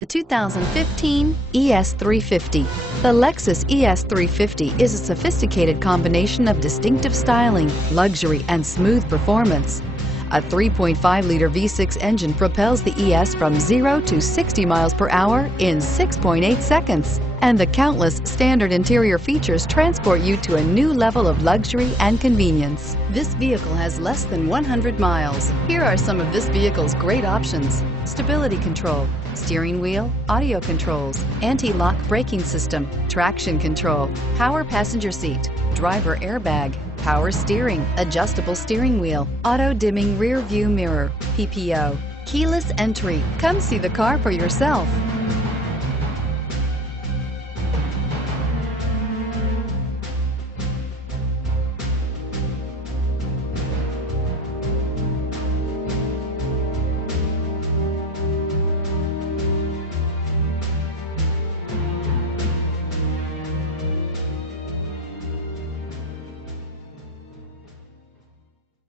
The 2015 ES350. The Lexus ES350 is a sophisticated combination of distinctive styling, luxury, and smooth performance. A 3.5-liter V6 engine propels the ES from 0 to 60 miles per hour in 6.8 seconds. And the countless standard interior features transport you to a new level of luxury and convenience. This vehicle has less than 100 miles. Here are some of this vehicle's great options: stability control, steering wheel audio controls, anti-lock braking system, traction control, power passenger seat, driver airbag, power steering, adjustable steering wheel, auto-dimming rear view mirror, PPO, keyless entry. Come see the car for yourself.